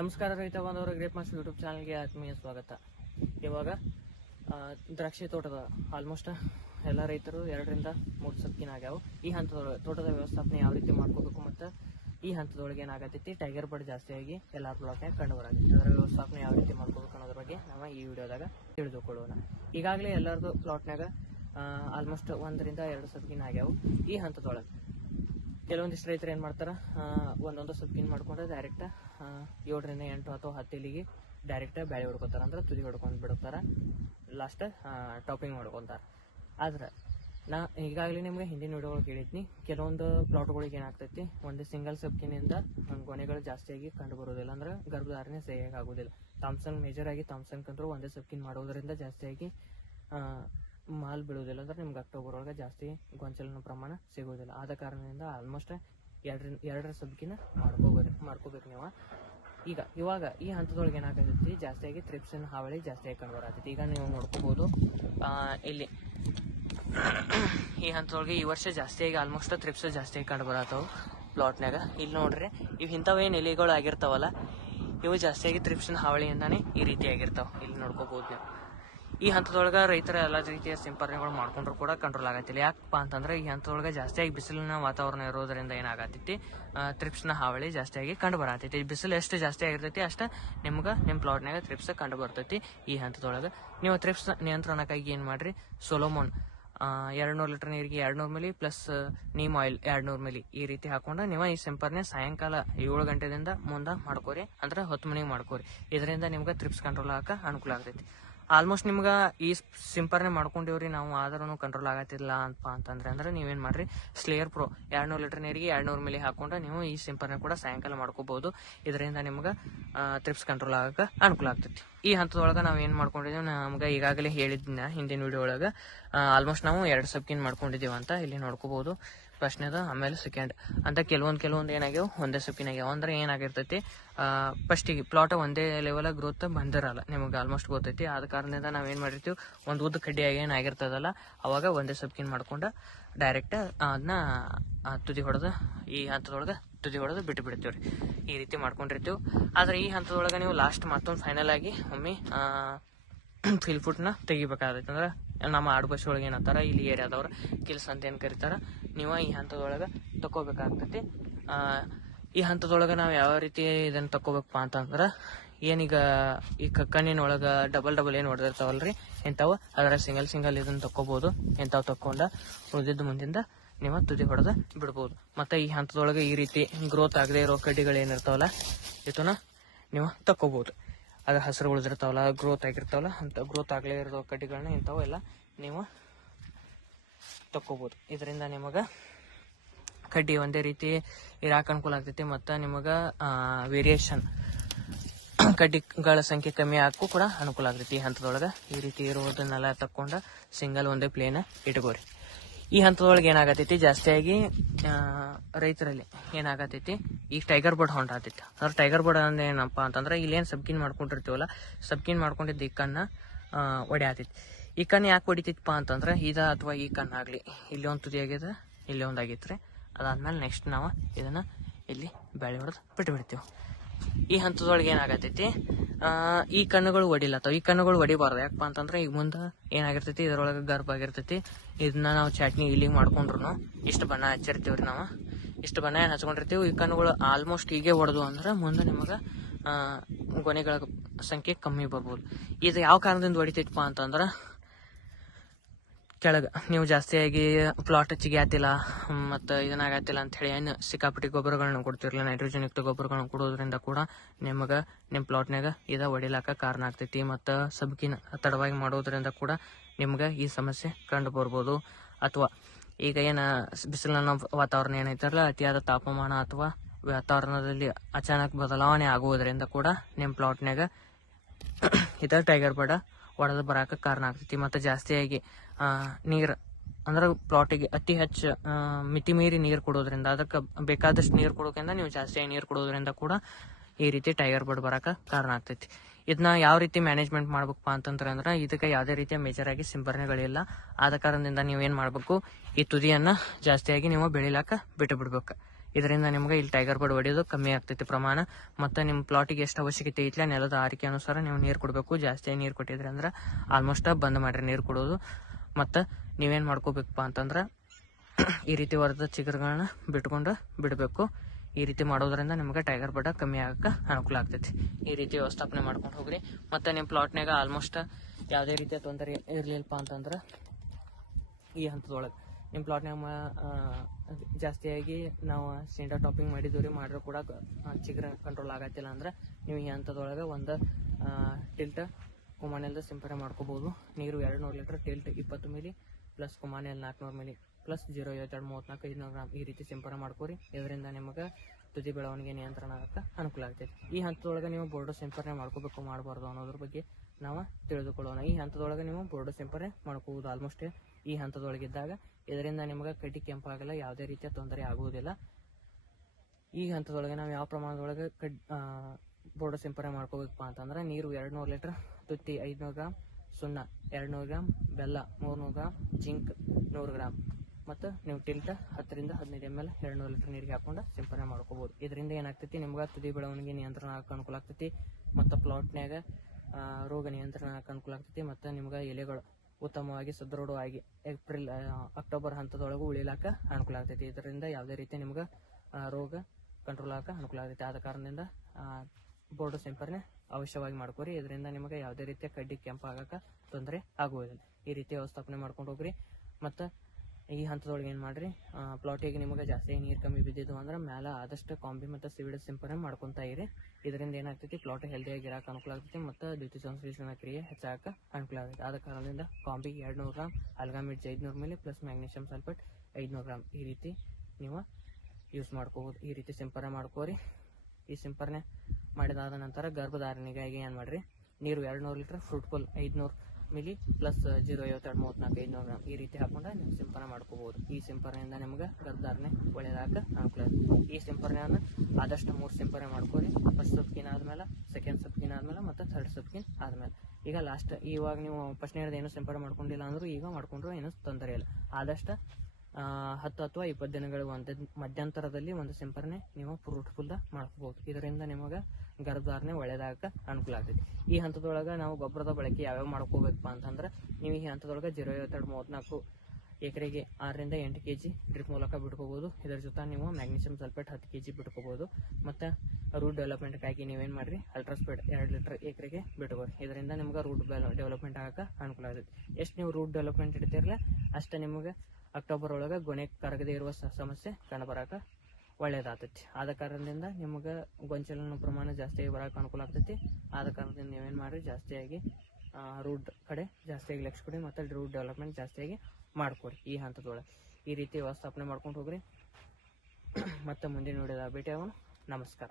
ನಮಸ್ಕಾರ ರೈತ ಬಾಂಧವರು, ಗ್ರೇಪ್ ಮಾಸ್ಟರ್ ಯೂಟ್ಯೂಬ್ ಚಾನಲ್ಗೆ ಆತ್ಮೀಯ ಸ್ವಾಗತ. ಇವಾಗ ದ್ರಾಕ್ಷಿ ತೋಟದ ಆಲ್ಮೋಸ್ಟ್ ಎಲ್ಲ ರೈತರು 2-3 ಸಬ್ಕಿನ ಆಗ್ಯಾವು. ಈ ಹಂತದೊಳಗೆ ತೋಟದ ವ್ಯವಸ್ಥಾಪನೆ ಯಾವ ರೀತಿ ಮಾಡ್ಕೋಬೇಕು ಮತ್ತು ಈ ಹಂತದೊಳಗೆ ಏನಾಗತ್ತೈತಿ ಟೈಗರ್ ಬರ್ಡ್ ಜಾಸ್ತಿಯಾಗಿ ಎಲ್ಲ ಪ್ಲಾಟ್ನಾಗ ಕಂಡು ಬರಾಕೈತಿ. ಅದರ ವ್ಯವಸ್ಥಾಪನೆ ಯಾವ ರೀತಿ ಮಾಡ್ಕೋಬೇಕು ಅನ್ನೋದ್ರ ಬಗ್ಗೆ ನಾವು ಈ ವಿಡಿಯೋದಾಗ ತಿಳಿದುಕೊಳ್ಳೋಣ. ಈಗಾಗಲೇ ಎಲ್ಲರದು ಪ್ಲಾಟ್ನಾಗ ಆಲ್ಮೋಸ್ಟ್ 1-2 ಸಬ್ಕಿನ ಆಗ್ಯಾವು. ಈ ಹಂತದೊಳಗೆ ಕೆಲವೊಂದಿಷ್ಟು ರೈತರು ಏನು ಮಾಡ್ತಾರೆ, ಒಂದೊಂದು ಸಬ್ಕಿನ್ ಮಾಡ್ಕೊಂಡು ಡೈರೆಕ್ಟ್ 7-8 ಅಥವಾ 10 ಇಲ್ಲಿಗೆ ಡೈರೆಕ್ಟ್ ಬ್ಯಾಳೆ ಹೊಡ್ಕೊತಾರೆ, ಅಂದ್ರೆ ತುದಿ ಹೊಡ್ಕೊಂಡು ಬಿಡ್ತಾರೆ, ಲಾಸ್ಟ್ ಟಾಪಿಂಗ್ ಮಾಡ್ಕೊತಾರೆ. ಆದ್ರೆ ನಾ ಈಗಾಗಲೇ ನಿಮ್ಗೆ ಹಿಂದಿನ ವಿಡಿಯೋಗಳು ಹೇಳಿದ್ನಿ, ಕೆಲವೊಂದು ಪ್ಲಾಟ್ಗಳಿಗೆ ಏನಾಗ್ತೈತಿ, ಒಂದು ಸಿಂಗಲ್ ಸಬ್ಕಿನಿಂದ ಗೊನೆಗಳು ಜಾಸ್ತಿಯಾಗಿ ಕಂಡು ಬರೋದಿಲ್ಲ, ಅಂದ್ರೆ ಗರ್ಭಧಾರಣೆ ಸರಿಯಾಗಿ ಆಗೋದಿಲ್ಲ. ಮೇಜರ್ ಆಗಿ ಥಾಮ್ಸನ್ ಕಂಡ್ರು ಒಂದೇ ಸಬ್ಕಿನ್ ಮಾಡೋದ್ರಿಂದ ಜಾಸ್ತಿಯಾಗಿ ಮಾಲ್ ಬೀಳೋದಿಲ್ಲ, ಅಂದ್ರೆ ನಿಮ್ಗೆ ಅಕ್ಟೋಬರ್ ಒಳಗೆ ಜಾಸ್ತಿ ಗೊಂಚಲಿನ ಪ್ರಮಾಣ ಸಿಗೋದಿಲ್ಲ. ಆದ ಕಾರಣದಿಂದ ಆಲ್ಮೋಸ್ಟ್ 2 ಸಬ್ಕಿನ ಮಾಡ್ಕೋಬೇಕು ನೀವು. ಇವಾಗ ಈ ಹಂತದೊಳಗೆ ಏನಾಗತೈತಿ, ಜಾಸ್ತಿಯಾಗಿ ಥ್ರಿಪ್ಸಿನ ಹಾವಳಿ ಜಾಸ್ತಿಯಾಗಿ ಕಂಡು ಬರತೈತಿ. ಈಗ ನೀವು ನೋಡ್ಕೋಬಹುದು, ಇಲ್ಲಿ ಈ ಹಂತದೊಳಗೆ ಈ ವರ್ಷ ಜಾಸ್ತಿಯಾಗಿ ಆಲ್ಮೋಸ್ಟ್ ಥ್ರಿಪ್ಸ್ ಜಾಸ್ತಿಯಾಗಿ ಕಂಡು ಬರತ್ತವು ಪ್ಲಾಟ್ನಾಗ. ಇಲ್ಲಿ ನೋಡ್ರಿ, ಇವು ಇಂಥವೇನು ಎಲೆಗಳು ಆಗಿರ್ತಾವಲ್ಲ, ಇವು ಜಾಸ್ತಿಯಾಗಿ ಥ್ರಿಪ್ಸಿನ ಹಾವಳಿಯಿಂದಾನೆ ಈ ರೀತಿ ಆಗಿರ್ತಾವ. ಇಲ್ಲಿ ನೋಡ್ಕೋಬಹುದು ನೀವು. ಈ ಹಂತದೊಳಗೆ ರೈತರ ಎಲ್ಲ ರೀತಿಯ ಸಿಂಪರಣೆಗಳು ಮಾಡ್ಕೊಂಡ್ರು ಕೂಡ ಕಂಟ್ರೋಲ್ ಆಗತ್ತಿಲ್ಲ. ಯಾಕಪ್ಪ ಅಂತಂದ್ರೆ ಈ ಹಂತದೊಳಗೆ ಜಾಸ್ತಿಯಾಗಿ ಬಿಸಿಲಿನ ವಾತಾವರಣ ಇರೋದ್ರಿಂದ ಏನಾಗತ್ತೈತಿ, ಥ್ರಿಪ್ಸ್ನ ಹಾವಳಿ ಜಾಸ್ತಿಯಾಗಿ ಕಂಡು ಬರತೈತಿ. ಬಿಸಿಲು ಎಷ್ಟು ಜಾಸ್ತಿ ಆಗಿರ್ತೈತಿ ಅಷ್ಟ ನಿಮ್ಗೆ ನಿಮ್ಮ ಪ್ಲಾಟ್ನಾಗ ಥ್ರಿಪ್ಸ್ ಕಂಡು ಬರ್ತೈತಿ. ಈ ಹಂತದೊಳಗೆ ನೀವು ಥ್ರಿಪ್ಸ್ ನಿಯಂತ್ರಣಕ್ಕಾಗಿ ಏನು ಮಾಡ್ರಿ, ಸೊಲೋಮೋನ್ 200 ಲೀಟರ್ ನೀರಿಗೆ 200 milli plus neem oil 200 milli ಈ ರೀತಿ ಹಾಕೊಂಡು ನೀವು ಈ ಸಿಂಪರಣೆ ಸಾಯಂಕಾಲ 7 ಗಂಟೆದಿಂದ ಮುಂದೆ ಮಾಡ್ಕೋರಿ, ಅಂದ್ರೆ 10 ಮಣಿಗೆ ಮಾಡ್ಕೋರಿ. ಇದರಿಂದ ನಿಮ್ಗೆ ಥ್ರಿಪ್ಸ್ ಕಂಟ್ರೋಲ್ ಆಗಕ್ಕೆ ಅನುಕೂಲ ಆಗ್ತೈತಿ. ಆಲ್ಮೋಸ್ಟ್ ನಿಮ್ಗೆ ಈ ಸಿಂಪರಣೆ ಮಾಡ್ಕೊಂಡಿವ್ರಿ ನಾವು, ಆದ್ರೂ ಕಂಟ್ರೋಲ್ ಆಗತ್ತಿಲ್ಲ ಅಂತಂದ್ರೆ ನೀವೇನು ಮಾಡ್ರಿ, ಸ್ಲೇಯರ್ ಪ್ರೋ 200 ಲೀಟರ್ ನೀರಿಗೆ 200 ಮಿಲಿ ಹಾಕೊಂಡು ನೀವು ಈ ಸಿಂಪರಣೆ ಕೂಡ ಸಾಯಂಕಾಲ ಮಾಡ್ಕೋಬಹುದು. ಇದರಿಂದ ನಿಮ್ಗೆ ಥ್ರಿಪ್ಸ್ ಕಂಟ್ರೋಲ್ ಆಗಕ್ಕೆ ಅನುಕೂಲ ಆಗ್ತೈತಿ. ಈ ಹಂತದೊಳಗೆ ನಾವು ಏನು ಮಾಡ್ಕೊಂಡಿದ್ದೀವಿ, ನಮ್ಗೆ ಈಗಾಗಲೇ ಹೇಳಿದ್ನ ಹಿಂದಿನ ವಿಡಿಯೋ ಒಳಗೆ, ಆಲ್ಮೋಸ್ಟ್ ನಾವು 2 ಸಬ್ಕಿನ್ ಮಾಡ್ಕೊಂಡಿದ್ದೀವಿ ಅಂತ ಇಲ್ಲಿ ನೋಡ್ಕೋಬಹುದು. ಫಸ್ಟ್ನೇದು, ಆಮೇಲೆ ಸೆಕೆಂಡ್ ಅಂತ ಕೆಲವೊಂದು ಏನಾಗ್ಯಾವ ಒಂದೇ ಸಬ್ಕಿನ್ ಆಗ್ಯಾವ. ಅಂದ್ರೆ ಏನಾಗಿರ್ತೈತಿ, ಫಸ್ಟಿಗೆ ಪ್ಲಾಟ್ ಒಂದೇ ಲೆವೆಲ್ ಗ್ರೋತ್ ಬಂದಿರಲ್ಲ, ನಿಮಗೆ ಆಲ್ಮೋಸ್ಟ್ ಗೊತ್ತೈತಿ. ಆದ ಕಾರಣದಿಂದ ನಾವೇನು ಮಾಡಿರ್ತೀವಿ, ಒಂದು ಉದ್ದ ಕಡ್ಡಿಯಾಗಿ ಏನಾಗಿರ್ತದಲ್ಲ, ಅವಾಗ ಒಂದೇ ಸಬ್ಕಿನ್ ಮಾಡ್ಕೊಂಡು ಡೈರೆಕ್ಟ್ ಅದನ್ನ ತುದಿ ಹೊಡೆದು ಈ ಹಂತದೊಳಗೆ ತುದಿ ಹೊಡೆದು ಬಿಟ್ಟು ಬಿಡ್ತೀವ್ರಿ. ಈ ರೀತಿ ಮಾಡ್ಕೊಂಡಿರ್ತೀವಿ. ಆದ್ರೆ ಈ ಹಂತದೊಳಗೆ ನೀವು ಲಾಸ್ಟ್ ಮತ್ತೊಂದು ಫೈನಲ್ ಆಗಿ ಒಮ್ಮೆ ಫಿಲ್ ಫುಟ್ನ ತೆಗಿಬೇಕಾಗೈತೆ. ಅಂದ್ರೆ ನಮ್ಮ ಆಡುಭಾಷೆ ಒಳಗೆ ಏನಂತಾರ, ಇಲ್ಲಿ ಏರಿಯಾದವ್ರು ಕಿಲ್ಸ್ ಅಂತ ಏನು ಕರೀತಾರ, ನೀವು ಈ ಹಂತದೊಳಗೆ ತಕೋಬೇಕಾಗ್ತೈತಿ. ಈ ಹಂತದೊಳಗೆ ನಾವು ಯಾವ ರೀತಿ ಇದನ್ನು ತಕೋಬೇಕಪ್ಪ ಅಂತಂದ್ರೆ, ಏನೀಗ ಈ ಕಣ್ಣಿನೊಳಗೆ ಡಬಲ್ ಏನು ಹೊಡೆದಿರ್ತಾವಲ್ರಿ ಇಂಥವು, ಅದರ ಸಿಂಗಲ್ ಇದನ್ನು ತಕೋಬಹುದು. ಇಂಥವು ತಕ್ಕೊಂಡ ಉಳಿದಿದ್ದು ಮುಂದಿಂದ ನೀವು ತುದಿ ಹೊಡೆದ ಬಿಡ್ಬೋದು. ಮತ್ತೆ ಈ ಹಂತದೊಳಗೆ ಈ ರೀತಿ ಗ್ರೋತ್ ಆಗದೆ ಇರೋ ಕಡ್ಡಿಗಳು ಏನಿರ್ತಾವಲ್ಲ, ಇದನ್ನ ನೀವು ತಕ್ಕೋಬಹುದು. ಅದು ಹಸಿರು ಉಳಿದಿರ್ತಾವಲ್ಲ, ಗ್ರೋತ್ ಆಗಿರ್ತಾವಲ್ಲ, ಅಂತ ಗ್ರೋತ್ ಆಗಲೇ ಇರೋ ಕಡ್ಡಿಗಳನ್ನ ಇಂಥವು ಎಲ್ಲ ನೀವು ತಕ್ಕೋಬಹುದು. ಇದರಿಂದ ನಿಮಗೆ ಕಡ್ಡಿ ಒಂದೇ ರೀತಿ ಇರಾಕ ಅನುಕೂಲ ಆಗ್ತೈತಿ. ಮತ್ತು ನಿಮಗೆ ವೇರಿಯೇಷನ್ ಕಡ್ಡಿಗಳ ಸಂಖ್ಯೆ ಕಮ್ಮಿ ಹಾಕೂ ಕೂಡ ಅನುಕೂಲ ಆಗ್ತೈತಿ. ಈ ಹಂತದೊಳಗೆ ಈ ರೀತಿ ಇರುವುದನ್ನೆಲ್ಲ ತಕ್ಕೊಂಡು ಸಿಂಗಲ್ ಒಂದೇ ಪ್ಲೇನ ಇಟ್ಕೋರಿ. ಈ ಹಂತದೊಳಗೆ ಏನಾಗತೈತಿ, ಜಾಸ್ತಿಯಾಗಿ ರೈತರಲ್ಲಿ ಏನಾಗತೈತಿ, ಈಗ ಟೈಗರ್ ಬರ್ಡ್ ಹೊಂಟಾತೈತಿ. ಅಂದ್ರೆ ಟೈಗರ್ ಬರ್ಡ್ ಅಂದ್ರೆ ಏನಪ್ಪ ಅಂತಂದ್ರೆ, ಇಲ್ಲೇನು ಸಬ್ಕಿನ್ ಮಾಡ್ಕೊಂಡಿರ್ತೀವಲ್ಲ, ಸಬ್ಕಿನ್ ಮಾಡ್ಕೊಂಡಿದ್ದು ಈ ಕಣ್ಣ ಹೊಡೆಯತೈತಿ. ಈ ಕಣ್ಣು ಯಾಕೆ ಹೊಡಿತೈತಿಪ್ಪ ಅಂತಂದ್ರೆ, ಅಥವಾ ಈ ಕಣ್ಣಾಗ್ಲಿ ಇಲ್ಲಿ ಒಂದು ತುದಿ ಆಗ್ಯದ, ಇಲ್ಲಿ ಒಂದು ಆಗೈತ್ರಿ. ಅದಾದ್ಮೇಲೆ ನೆಕ್ಸ್ಟ್ ನಾವು ಇದನ್ನ ಇಲ್ಲಿ ಬ್ಯಾಳೆ ಹೊಡೆದು ಬಿಟ್ಟು ಬಿಡ್ತೀವಿ. ಈ ಹಂತದೊಳಗೆ ಏನಾಗತೈತಿ, ಈ ಕಣ್ಣುಗಳು ಹೊಡಿಲತ್ತಾವ. ಈ ಕಣ್ಣುಗಳು ಹೊಡಿಬಾರ್ದು. ಯಾಕಪ್ಪ ಅಂತಂದ್ರೆ ಈಗ ಮುಂದೆ ಏನಾಗಿರ್ತೈತಿ, ಇದರೊಳಗೆ ಗರ್ಭ ಆಗಿರ್ತೈತಿ. ಇದನ್ನ ನಾವು ಚಟ್ನಿ ಇಲ್ಲಿಗೆ ಮಾಡ್ಕೊಂಡ್ರು ಇಷ್ಟು ಬಣ್ಣ ಹಚ್ಚಿರ್ತೀವ್ರಿ. ನಾವು ಇಷ್ಟು ಬಣ್ಣ ಏನು ಹಚ್ಕೊಂಡಿರ್ತೀವಿ, ಈ ಕಣ್ಣುಗಳು ಆಲ್ಮೋಸ್ಟ್ ಹೀಗೆ ಹೊಡೆದು ಅಂದ್ರೆ ಮುಂದೆ ನಿಮಗೆ ಗೊನೆಗಳ ಸಂಖ್ಯೆ ಕಮ್ಮಿ ಬರ್ಬೋದು. ಇದು ಯಾವ ಕಾರಣದಿಂದ ಹೊಡಿತೈತಪ್ಪ ಅಂತಂದ್ರೆ, ಕೆಳಗೆ ನೀವು ಜಾಸ್ತಿಯಾಗಿ ಪ್ಲಾಟ್ ಹೆಚ್ಚಿಗೆ ಆತಿಲ್ಲ ಮತ್ತು ಇದನ್ನಾಗತ್ತಿಲ್ಲ ಅಂತ ಹೇಳಿ ಏನು ಸಿಕ್ಕಾಪಟ್ಟಿ ಗೊಬ್ಬರಗಳನ್ನ ಕೊಡ್ತಿರಲಿಲ್ಲ, ನೈಟ್ರೋಜನ್ ಯುಕ್ತ ಗೊಬ್ಬರಗಳನ್ನ ಕೊಡೋದ್ರಿಂದ ಕೂಡ ನಿಮಗೆ ನಿಮ್ಮ ಪ್ಲಾಟ್ನಾಗ ಹೊಡಿಲಾಕ ಕಾರಣ ಆಗ್ತೈತಿ. ಮತ್ತು ಸಬ್ಕಿನ ತಡವಾಗಿ ಮಾಡೋದ್ರಿಂದ ಕೂಡ ನಿಮ್ಗೆ ಈ ಸಮಸ್ಯೆ ಕಂಡು ಬರ್ಬೋದು. ಅಥವಾ ಈಗ ಏನು ಬಿಸಿಲಿನ ವಾತಾವರಣ ಏನೈತಾರಲ್ಲ, ಅತಿಯಾದ ತಾಪಮಾನ ಅಥವಾ ವಾತಾವರಣದಲ್ಲಿ ಅಚಾನಕ್ ಬದಲಾವಣೆ ಆಗುವುದರಿಂದ ಕೂಡ ನಿಮ್ಮ ಪ್ಲಾಟ್ನಾಗ ಟೈಗರ್ ಬರ್ಡ್ ಒಡೆದು ಬರಾಕ ಕಾರಣ ಆಗ್ತೈತಿ. ಮತ್ತು ಜಾಸ್ತಿಯಾಗಿ ನೀರು ಅಂದ್ರೆ ಪ್ಲಾಟಿಗೆ ಅತಿ ಹೆಚ್ಚು ಮಿತಿ ಮೀರಿ ನೀರು ಕೊಡೋದ್ರಿಂದ, ಅದಕ್ಕೆ ಬೇಕಾದಷ್ಟು ನೀರು ಕೊಡೋದ್ರಿಂದ ನೀವು ಜಾಸ್ತಿಯಾಗಿ ನೀರು ಕೊಡೋದ್ರಿಂದ ಕೂಡ ಈ ರೀತಿ ಟೈಗರ್ ಬರ್ಡ್ ಬರಾಕ ಕಾರಣ ಆಗ್ತೈತಿ. ಇದನ್ನ ಯಾವ ರೀತಿ ಮ್ಯಾನೇಜ್ಮೆಂಟ್ ಮಾಡ್ಬೇಕಪ್ಪ ಅಂತಂದ್ರೆ, ಇದಕ್ಕೆ ಯಾವುದೇ ರೀತಿಯ ಮೇಜರ್ ಆಗಿ ಸಿಂಪರಣೆಗಳಿಲ್ಲ. ಆದ ಕಾರಣದಿಂದ ನೀವೇನು ಮಾಡಬೇಕು, ಈ ತುದಿಯನ್ನ ಜಾಸ್ತಿಯಾಗಿ ನೀವು ಬೆಳಿಲಾಕ ಬಿಟ್ಟು ಬಿಡ್ಬೇಕು. ಇದರಿಂದ ನಿಮ್ಗೆ ಇಲ್ಲಿ ಟೈಗರ್ ಬರ್ಡ್ ಹೊಡೆಯೋದು ಕಮ್ಮಿ ಆಗ್ತೈತಿ ಪ್ರಮಾಣ. ಮತ್ತು ನಿಮ್ಮ ಪ್ಲಾಟಿಗೆ ಎಷ್ಟು ಅವಶ್ಯಕತೆ ಐತಿಲ್ಲ ನೆಲದ ಆರಿಕೆ ಅನುಸಾರ ನೀವು ನೀರು ಕೊಡಬೇಕು. ಜಾಸ್ತಿ ನೀರು ಕೊಟ್ಟಿದ್ರಿ ಅಂದ್ರೆ ಆಲ್ಮೋಸ್ಟ್ ಬಂದ್ ಮಾಡಿರಿ ನೀರು ಕೊಡೋದು. ಮತ್ತು ನೀವೇನು ಮಾಡ್ಕೋಬೇಕಪ್ಪ ಅಂತಂದ್ರೆ ಈ ರೀತಿ ಹೊರದ ಚಿಗುರುಗಳನ್ನ ಬಿಟ್ಕೊಂಡು ಬಿಡಬೇಕು. ಈ ರೀತಿ ಮಾಡೋದ್ರಿಂದ ನಿಮಗೆ ಟೈಗರ್ ಬರ್ಡ್ ಕಮ್ಮಿ ಆಗಕ್ಕೆ ಅನುಕೂಲ ಆಗ್ತೈತಿ. ಈ ರೀತಿ ವ್ಯವಸ್ಥಾಪನೆ ಮಾಡ್ಕೊಂಡು ಹೋಗ್ರಿ. ಮತ್ತು ನಿಮ್ಮ ಪ್ಲಾಟ್ನಾಗ ಆಲ್ಮೋಸ್ಟ್ ಯಾವುದೇ ರೀತಿಯ ತೊಂದರೆ ಇರಲಿಲ್ಲಪ್ಪ ಅಂತಂದ್ರೆ ಈ ಹಂತದೊಳಗೆ ನಿಮ್ಮ ಪ್ಲಾಟ್ನಾಗ ಜಾಸ್ತಿಯಾಗಿ ನಾವು ಸಿಂಡರ್ ಟಾಪಿಂಗ್ ಮಾಡಿದ್ದೀವಿ ರೀ, ಮಾಡಿದ್ರು ಕೂಡ ಚಿಗುರು ಕಂಟ್ರೋಲ್ ಆಗತ್ತಿಲ್ಲ ಅಂದ್ರೆ ನೀವು ಈ ಹಂತದೊಳಗೆ ಒಂದು ಟಿಲ್ಟ್ ಕುಮಾನೆಲ್ದ ಸಿಂಪರಣೆ ಮಾಡ್ಕೋಬೋದು. ನೀರು 200 ಲೀಟರ್, ಟಿಲ್ಟ್ 20 ಮಿಲಿ ಪ್ಲಸ್ ಕುಮಾನೆಲ್ 400 ಮಿಲಿ ಪ್ಲಸ್ 0.72 34 500 ಗ್ರಾಮ್ ಈ ರೀತಿ ಸಿಂಪರಣೆ ಮಾಡ್ಕೋರಿ. ಇದರಿಂದ ನಿಮಗೆ ತುದಿ ಬೆಳವಣಿಗೆ ನಿಯಂತ್ರಣ ಆಗಕ್ಕೆ ಅನುಕೂಲ ಆಗ್ತೈತಿ. ಈ ಹಂತದೊಳಗೆ ನೀವು ಬೋರ್ಡು ಸಿಂಪರಣೆ ಮಾಡ್ಕೋಬೇಕು ಮಾಡಬಾರ್ದು ಅನ್ನೋದ್ರ ಬಗ್ಗೆ ನಾವು ತಿಳಿದುಕೊಳ್ಳೋಣ. ಈ ಹಂತದೊಳಗೆ ನೀವು ಬೋರ್ಡು ಸಿಂಪರಣೆ ಮಾಡ್ಕೋಬೋದು ಆಲ್ಮೋಸ್ಟ್ ಈ ಹಂತದೊಳಗಿದ್ದಾಗ. ಇದರಿಂದ ನಿಮಗೆ ಕಡ್ಡಿ ಕೆಂಪಾಗಲ್ಲ, ಯಾವುದೇ ರೀತಿಯ ತೊಂದರೆ ಆಗುವುದಿಲ್ಲ. ಈ ಹಂತದೊಳಗೆ ನಾವು ಯಾವ ಪ್ರಮಾಣದೊಳಗೆ ಬೋರ್ಡು ಸಿಂಪರಣೆ ಮಾಡ್ಕೋಬೇಕಪ್ಪ ಅಂತಂದ್ರೆ ನೀರು 200 ಲೀಟರ್, ತುತ್ತಿ 500 ಗ್ರಾಮ್, ಸುಣ್ಣ 200 ಗ್ರಾಮ್, ಬೆಲ್ಲ 300 ಗ್ರಾಮ್, ಜಿಂಕ್ 100 ಗ್ರಾಮ್ ಮತ್ತು ನೀವು ಟಿಲ್ಟ್ 10 ರಿಂದ 15 ml 200 ಲೀಟರ್ ನೀರಿಗೆ ಹಾಕೊಂಡು ಸಿಂಪರಣೆ ಮಾಡ್ಕೋಬೋದು. ಇದರಿಂದ ಏನಾಗ್ತೈತಿ ನಿಮ್ಗೆ ತುದಿ ಬೆಳವಣಿಗೆ ನಿಯಂತ್ರಣ ಆಗಕ್ಕೆ ಅನುಕೂಲ ಆಗ್ತೈತಿ ಮತ್ತು ಪ್ಲಾಟ್ನ್ಯಾಗ ರೋಗ ನಿಯಂತ್ರಣ ಆಗಕ್ಕೆ ಅನುಕೂಲ ಆಗ್ತೈತಿ. ಮತ್ತು ನಿಮ್ಗೆ ಎಲೆಗಳು ಉತ್ತಮವಾಗಿ ಸದೃಢವಾಗಿ ಅಕ್ಟೋಬರ್ ಹಂತದೊಳಗೂ ಉಳಿಲಾಕ ಅನುಕೂಲ ಆಗ್ತೈತಿ. ಇದರಿಂದ ಯಾವುದೇ ರೀತಿ ನಿಮ್ಗೆ ರೋಗ ಕಂಟ್ರೋಲ್ ಆಗಕ್ಕೆ ಅನುಕೂಲ ಆಗ್ತೈತಿ. ಆದ ಕಾರಣದಿಂದ ಬೋರ್ಡು ಸಿಂಪರಣೆ ಅವಶ್ಯವಾಗಿ ಮಾಡ್ಕೋರಿ. ಇದರಿಂದ ನಿಮಗೆ ಯಾವುದೇ ರೀತಿಯ ಕಡ್ಡಿ ಕೆಂಪಾಗಕ್ಕೆ ತೊಂದರೆ ಆಗುವುದಿಲ್ಲ. ಈ ರೀತಿ ವ್ಯವಸ್ಥಾಪನೆ ಮಾಡ್ಕೊಂಡು ಹೋಗ್ರಿ. ಮತ್ತು ಈ ಹಂತದೊಳಗೆ ಏನು ಮಾಡಿರಿ, ಪ್ಲಾಟಿಗೆ ನಿಮಗೆ ಜಾಸ್ತಿ ನೀರು ಕಮ್ಮಿ ಬಿದ್ದಿದ್ದು ಅಂದ್ರೆ ಮೇಲೆ ಆದಷ್ಟು ಕಾಂಬಿ ಮತ್ತು ಸಿವಿಡ್ ಸಿಂಪರಣೆ ಮಾಡ್ಕೊತಾ ಇರಿ. ಇದರಿಂದ ಏನಾಗ್ತೈತಿ ಪ್ಲಾಟ್ ಹೆಲ್ದಿಯಾಗಿ ಇರೋಕೆ ಅನುಕೂಲ ಆಗ್ತೈತಿ ಮತ್ತು ದ್ಯುತಿ ಸಂಶ್ಲೇಷಣಾ ಕ್ರಿಯೆ ಹೆಚ್ಚಾಗಕ್ಕೆ ಅನುಕೂಲ ಆಗ್ತೈತಿ. ಆದ ಕಾರಣದಿಂದ ಕಾಂಬಿಗೆ 200 ಗ್ರಾಮ್, ಅಲ್ಗಾಮಿಡ್ಸ್ 500 milli plus magnesium sulphate 500 gram ಈ ರೀತಿ ನೀವು ಯೂಸ್ ಮಾಡ್ಕೋಬೋದು. ಈ ರೀತಿ ಸಿಂಪರಣೆ ಮಾಡ್ಕೋರಿ. ಈ ಸಿಂಪರಣೆ ಮಾಡಿದಾದ ನಂತರ ಗರ್ಭಧಾರಣೆಗಾಗಿ ಏನು ಮಾಡಿರಿ, ನೀರು 200 litre, fruitful 500 milli plus 0.72 34 500 gram ಈ ರೀತಿ ಹಾಕೊಂಡು ನೀವು ಸಿಂಪರಣೆ ಮಾಡ್ಕೋಬೋದು. ಈ ಸಿಂಪರಣೆಯಿಂದ ನಿಮ್ಗೆ ಗರ್ಭಧಾರಣೆ ಒಳ್ಳೆಯದಾಗಕ್ಕೆ ಅನುಕೂಲ ಆಗುತ್ತೆ. ಈ ಸಿಂಪರಣೆಯನ್ನು ಆದಷ್ಟು 3 ಸಿಂಪರಣೆ ಮಾಡ್ಕೋರಿ. ಫಸ್ಟ್ ಸಬ್ಕಿನ್ ಆದಮೇಲೆ, ಸೆಕೆಂಡ್ ಸಬ್ಕಿನ್ ಆದಮೇಲೆ ಮತ್ತು ಥರ್ಡ್ ಸಬ್ಕಿನ್ ಆದಮೇಲೆ. ಈಗ ಲಾಸ್ಟ್ ಇವಾಗ ನೀವು ಫಸ್ಟ್ನೇದು ಏನೂ ಸಿಂಪರಣೆ ಮಾಡ್ಕೊಂಡಿಲ್ಲ ಅಂದರೂ ಈಗ ಮಾಡ್ಕೊಂಡ್ರು ಏನೂ ತೊಂದರೆ ಇಲ್ಲ. ಆದಷ್ಟು 10 ಅಥವಾ 20 ದಿನಗಳ ಮಧ್ಯಂತರದಲ್ಲಿ ಒಂದು ಸಿಂಪರಣೆ ನೀವು ಫ್ರೂಟ್ಫುಲ್ ಮಾಡ್ಕೋಬಹುದು. ಇದರಿಂದ ನಿಮಗೆ ಗರ್ಭಧಾರಣೆ ಒಳ್ಳೆಯದಾಗಕ್ಕೆ ಅನುಕೂಲ ಆಗ್ತೈತಿ. ಈ ಹಂತದೊಳಗೆ ನಾವು ಗೊಬ್ಬರದ ಬಳಕೆ ಯಾವ್ಯಾವ ಮಾಡ್ಕೋಬೇಕಪ್ಪ ಅಂತಂದ್ರೆ ನೀವು ಈ ಹಂತದೊಳಗೆ 0.34 ಎಕರೆಗೆ 6 ರಿಂದ 8 kg ಡ್ರಿಪ್ ಮೂಲಕ ಬಿಟ್ಕೋಬಹುದು. ಇದರ ಜೊತೆ ನೀವು ಮ್ಯಾಗ್ನೀಷಿಯಂ ಸಲ್ಫೇಟ್ 10 kg ಬಿಟ್ಕೋಬಹುದು. ಮತ್ತು ರೂಟ್ ಡೆವಲಪ್ಮೆಂಟ್ಗಾಗಿ ನೀವೇನು ಮಾಡಿರಿ, ಅಲ್ಟ್ರಾಸ್ಪೀಡ್ 2 ಲೀಟರ್ ಎಕರೆಗೆ ಬಿಟ್ಕೋರಿ. ಇದರಿಂದ ನಿಮ್ಗೆ ರೂಟ್ ಡೆವಲಪ್ಮೆಂಟ್ ಆಗಕ್ಕೆ ಅನುಕೂಲ ಆಗ್ತೈತಿ. ಎಷ್ಟು ನೀವು ರೂಟ್ ಡೆವಲಪ್ಮೆಂಟ್ ಇಡ್ತಿರಲ್ಲ ಅಷ್ಟೇ ನಿಮಗೆ ಅಕ್ಟೋಬರ್ ಒಳಗೆ ಗೊನೆ ಕರಗದೇ ಇರುವ ಸಮಸ್ಯೆ ಕಂಡುಬರಕ್ಕೆ ಒಳ್ಳೆಯದಾಗ್ತೈತಿ. ಆದ ಕಾರಣದಿಂದ ನಿಮ್ಗೆ ಗೊಂಚಲಿನ ಪ್ರಮಾಣ ಜಾಸ್ತಿಯಾಗಿ ಬರೋಕೆ ಅನುಕೂಲ ಆಗ್ತೈತಿ. ಆದ ಕಾರಣದಿಂದ ನೀವೇನು ಮಾಡಿರಿ, ಜಾಸ್ತಿಯಾಗಿ ರೂಟ್ ಕಡೆ ಜಾಸ್ತಿಯಾಗಿ ಲಕ್ಷ ಕೊಡಿ ಮತ್ತು ರೂಟ್ ಡೆವಲಪ್ಮೆಂಟ್ ಜಾಸ್ತಿಯಾಗಿ ಮಾಡ್ಕೊರಿ. ಈ ಹಂತದೊಳಗೆ ಈ ರೀತಿ ವ್ಯವಸ್ಥಾಪನೆ ಮಾಡ್ಕೊಂಡು ಹೋಗ್ರಿ. ಮತ್ತು ಮುಂದಿನ ವಿಡಿಯೋದಾಗ ಭೇಟಿ ಆಗೋಣ. ನಮಸ್ಕಾರ.